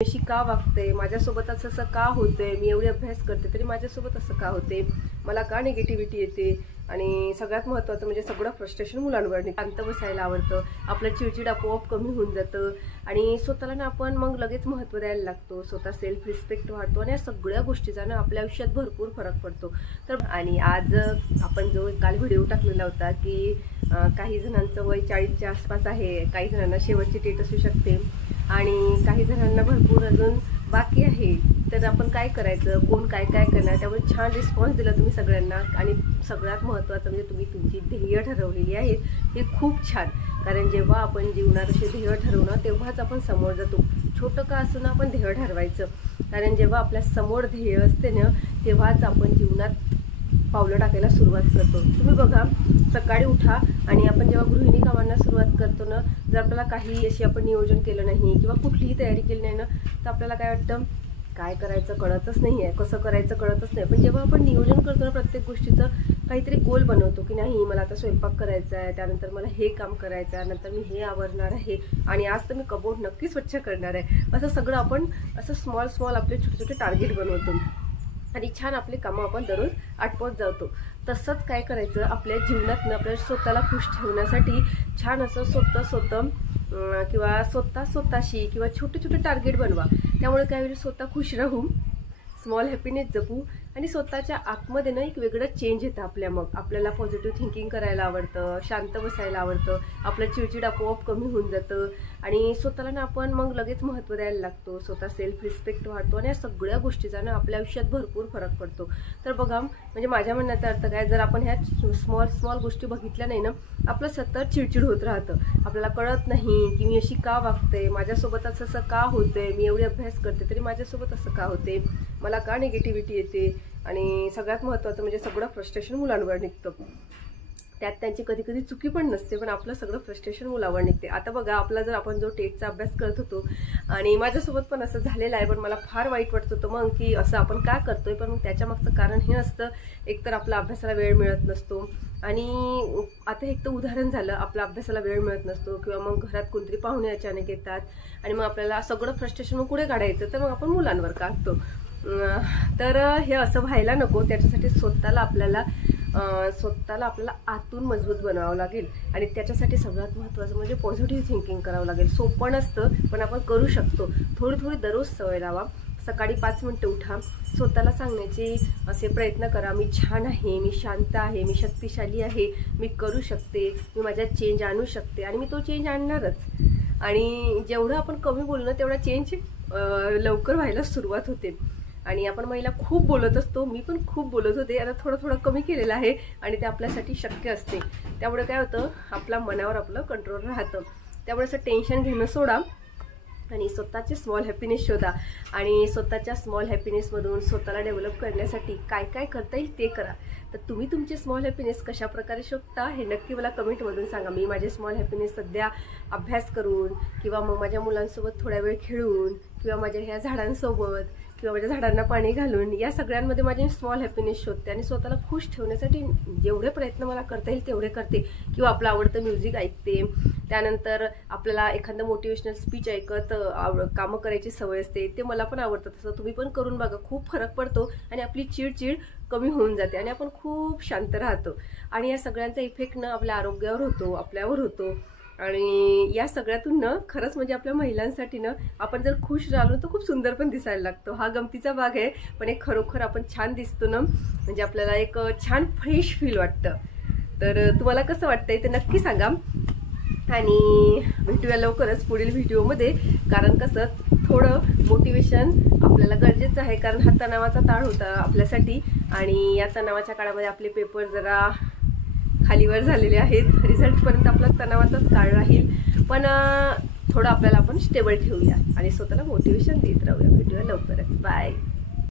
अशी का वागते, माझ्यासोबत असं का होतंय, मी एवढी अभ्यास करते तरी माझ्यासोबत असं का होते, मला का निगेटिव्हिटी येते। आणि सगळ्यात महत्त्वाचं म्हणजे सगळं फ्रस्ट्रेशन मुलांवर शांत बसायला आवडतं, आपलं चिडचिड आपोआप कमी होऊन जातं आणि स्वतःला ना आपण मग लगेच महत्त्व द्यायला लागतो, स्वतः सेल्फ रिस्पेक्ट वाढतो आणि या सगळ्या गोष्टीचा ना आपल्या आयुष्यात भरपूर फरक पडतो। तर आणि आज आपण जो काल व्हिडिओ टाकलेला होता की काही जणांचं वय 40च्या आसपास आहे, काही जणांना शेवटची डेट असू शकते आणि काही जणांना भरपूर अजून बाकी आहे, तर आपण काय करायचं, कोण काय काय करणार, त्यामुळे छान रिस्पॉन्स दिला तुम्ही सगळ्यांना। आणि सगळ्यात महत्त्वाचं म्हणजे तुम्ही तुमची ध्येय ठरवलेली आहेत, हे खूप छान। कारण जेव्हा आपण जीवनात असे ध्येय ठरवणं तेव्हाच आपण समोर जातो, छोटं का असं ना आपण ध्येय ठरवायचं, कारण जेव्हा आपल्या समोर ध्येय असते ना तेव्हाच आपण जीवनात पावलं टाकायला सुरुवात करतो। तुम्ही बघा, सकाळी उठा आणि आपण जेव्हा गृहिणी कामांना सुरुवात करतो ना, जर आपल्याला काही अशी आपण नियोजन केलं नाही किंवा कुठलीही तयारी केली नाही ना, तर आपल्याला काय वाटतं, काय करायचं कळतच नाही आहे, कसं करायचं कळतच नाही। पण जेव्हा आपण नियोजन करतो ना प्रत्येक गोष्टीचं, काहीतरी गोल बनवतो की नाही मला आता स्वयंपाक करायचा आहे, त्यानंतर मला हे काम करायचं आहे, नंतर मी हे आवरणार आहे आणि आज तर मी कबोर्ड नक्की स्वच्छ करणार आहे, असं सगळं आपण असं स्मॉल आपले छोटे छोटे टार्गेट बनवतो आणि छान आपली कामं आपण दररोज आटपत जातो। तसंच काय करायचं, आपल्या जीवनातनं आपल्या स्वतःला खुश ठेवण्यासाठी छान असं स्वतःशी किंवा छोटे छोटे टार्गेट बनवा। त्यामुळे काय होईल, स्वतः खुश राहू, स्मॉल हॅपीनेस जपू आणि स्वतःच्या आतमध्ये ना एक वेगळं चेंज येतं आपल्या। मग आपल्याला पॉझिटिव्ह थिंकिंग करायला आवडतं, शांत बसायला आवडतं, आपलं चिडचिड आपोआप कमी होऊन जातं आणि स्वतःला ना आपण मग लगेच महत्त्व द्यायला लागतो, स्वतः सेल्फ रिस्पेक्ट वाढतो आणि या सगळ्या गोष्टीचा ना आपल्या आयुष्यात भरपूर फरक पडतो। तर बघा, म्हणजे माझ्या म्हणण्याचा अर्थ काय, जर आपण ह्या स्मॉल गोष्टी बघितल्या नाही ना, आपलं सतत चिडचिड होत राहतं, आपल्याला कळत नाही की मी अशी का वागते, माझ्यासोबत असं का होतंय, मी एवढी अभ्यास करते तरी माझ्यासोबत असं का होते, मला का निगेटिव्हिटी येते। आणि सगळ्यात महत्त्वाचं म्हणजे सगळं फ्रस्ट्रेशन मुलांवर निघतं, त्यात त्यांची कधी कधी चुकी पण नसते, पण आपलं सगळं फ्रस्ट्रेशन मुलावर निघते। आता बघा, आपला जर आपण जो टेटचा अभ्यास करत होतो आणि माझ्यासोबत पण असं झालेलं आहे, पण मला फार वाईट वाटत होतं मग की असं आपण का करतोय। पण मग त्याच्या मागचं कारण हे असतं, एकतर आपला अभ्यासाला वेळ मिळत नसतो आणि आता एक तर उदाहरण झालं, आपल्या अभ्यासाला वेळ मिळत नसतो किंवा मग घरात कोणतरी पाहुणे अचानक येतात आणि मग आपल्याला सगळं फ्रस्ट्रेशन मग कुठे काढायचं, तर मग आपण मुलांवर काढतो। तर हे असं व्हायला नको, त्याच्यासाठी स्वतःला आपल्याला आतून मजबूत बनावं लागेल आणि त्याच्यासाठी सगळ्यात महत्त्वाचं म्हणजे पॉझिटिव्ह थिंकिंग करावं लागेल। सोपं नसतं पण आपण करू शकतो, थोडी दररोज सवय लावा। सकाळी 5 मिनिटं उठा, स्वतःला सांगण्याचे असे प्रयत्न करा, मी छान आहे, मी शांत आहे, मी शक्तिशाली आहे, मी करू शकते, मी माझ्यात चेंज आणू शकते आणि मी तो चेंज आणणारच। आणि जेवढं आपण कमी बोलणं तेवढा चेंज लवकर व्हायला सुरुवात होते। आणि आपण महिला खूप बोलत असतो, मी पण खूप बोलत होते, आता थोडं कमी केलेलं आहे आणि ते आपल्यासाठी शक्य असते। त्यामुळे काय होतं, आपल्या मनावर आपलं कंट्रोल राहतं। त्यामुळे असं टेन्शन घेणं सोडा आणि स्वतःचे स्मॉल हॅपीनेस शोधा आणि स्वतःच्या स्मॉल हॅपीनेसमधून स्वतःला डेव्हलप करण्यासाठी काय काय करता येईल ते करा। तर तुम्ही तुमचे स्मॉल हॅपीनेस कशा प्रकारे शोधता हे नक्की मला कमेंटमधून सांगा। मी माझे स्मॉल हॅपीनेस सध्या अभ्यास करून किंवा मग माझ्या मुलांसोबत थोड्या वेळ खेळून किंवा माझ्या ह्या झाडांसोबत किंवा माझ्या झाडांना पाणी घालून या सगळ्यांमध्ये माझे स्मॉल हॅपीनेस शोधते आणि स्वतःला खुश ठेवण्यासाठी जेवढे प्रयत्न मला करता येईल तेवढे करते। किंवा आपलं आवडतं म्युझिक ऐकते, त्यानंतर आपल्याला एखादं मोटिवेशनल स्पीच ऐकत कामं करायची सवय असते, ते मला पण आवडतं। तसं तुम्ही पण करून बघा, खूप फरक पडतो आणि आपली चिडचिड कमी होऊन जाते आणि आपण खूप शांत राहतो आणि या सगळ्यांचा इफेक्ट ना आपल्या आरोग्यावर होतो, आपल्यावर होतो। आणि या सगळ्यातून ना खरंच म्हणजे आपल्या महिलांसाठी ना आपण जर खुश राहिलो तर खूप सुंदर पण दिसायला लागतो। हा गमतीचा भाग आहे, पण एक खरोखर आपण छान दिसतो ना, म्हणजे आपल्याला एक छान फ्रेश फील वाटतं। तर तुम्हाला कसं वाटतंय ते नक्की सांगा आणि भेटूया लवकरच पुढील व्हिडिओमध्ये। कारण कसं थोडं मोटिवेशन आपल्याला गरजेचं आहे, कारण हा तणावाचा काळ होता आपल्यासाठी आणि या तणावाच्या काळामध्ये आपले पेपर जरा खालीवर झालेले आहेत, रिझल्टपर्यंत आपला तणावाचाच काळ राहील, पण थोडं आपल्याला आपण स्टेबल ठेवूया आणि स्वतःला मोटिवेशन देत राहूया। भेटूया लवकरच, बाय।